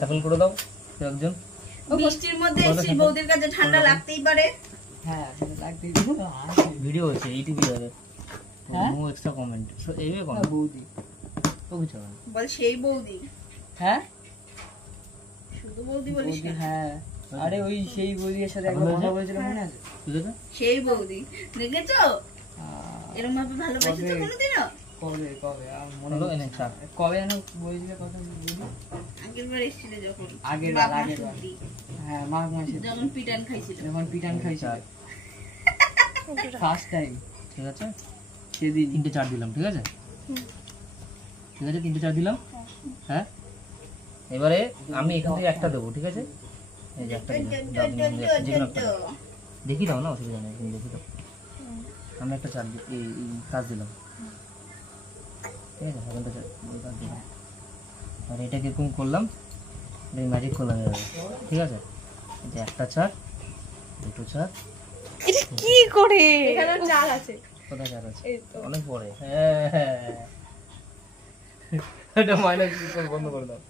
Shuffle করে দাও একজন। বৃষ্টির মধ্যে এসে বৌদির কাছে ঠান্ডা লাগতেই পারে। হ্যাঁ লাগতেই ভিডিও হচ্ছে ইউটিউবে যাবে। নো এক্সট্রা কমেন্ট সো এইবে কোন বৌদি তো কিছু না বল সেই বৌদি। হ্যাঁ শুধু বৌদি বলিস না। হ্যাঁ আরে ওই সেই বৌদির সাথে একবার কথা বলেছিলাম মনে আছে? ঠিক আছে সেই বৌদি দেখেছো এরকম ভাবে ভালোবাসেছো কোনোদিনও? কবে কবে মনে হলো এনে চা কবে যেন বলেছিলে কথা বলি আগের বার এসেছিল যখন আগের বাপ মা বার সত্যি। হ্যাঁ মাঘ মাসে যখন পিটান খাইছিল। যখন পিটান খাইছিল ফার্স্ট টাইম ঠিক আছে সেদিন 3টে 4 দিলাম ঠিক আছে ঠিক আছে 3টে 4 দিলাম হ্যাঁ এবারে আমি এখান থেকে একটা দেবো ঠিক আছে এই যে একটা দেখি দাও না অসুবিধা নেই তুমি দেখি দাও আমি একটা 4 এই কাজ দিলাম ঠিক আছে এখন তো কাজ দিলাম আর এটা কিরকম করলাম এই ম্যাজিক করলাম এভাবে ঠিক আছে এই যে একটা 4 দুটো 4 এটা কি করে এখানে 4 আছে কোথায় 4 আছে এই তো অনেক পরে হ্যাঁ এটা মাইনাস বন্ধ করে দাও